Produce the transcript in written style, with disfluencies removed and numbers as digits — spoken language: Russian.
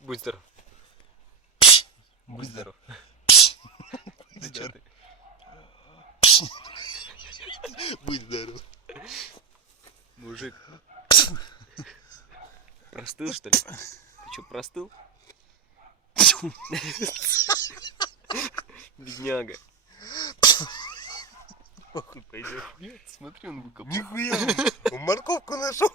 Будь здоров. Будь здоров. Да чё ты? Будь здоров. Мужик. Простыл, что ли? Ты чё, простыл? Бедняга. Пойдешь. Нет, смотри, он выкопал. Нихуя! Он морковку нашел.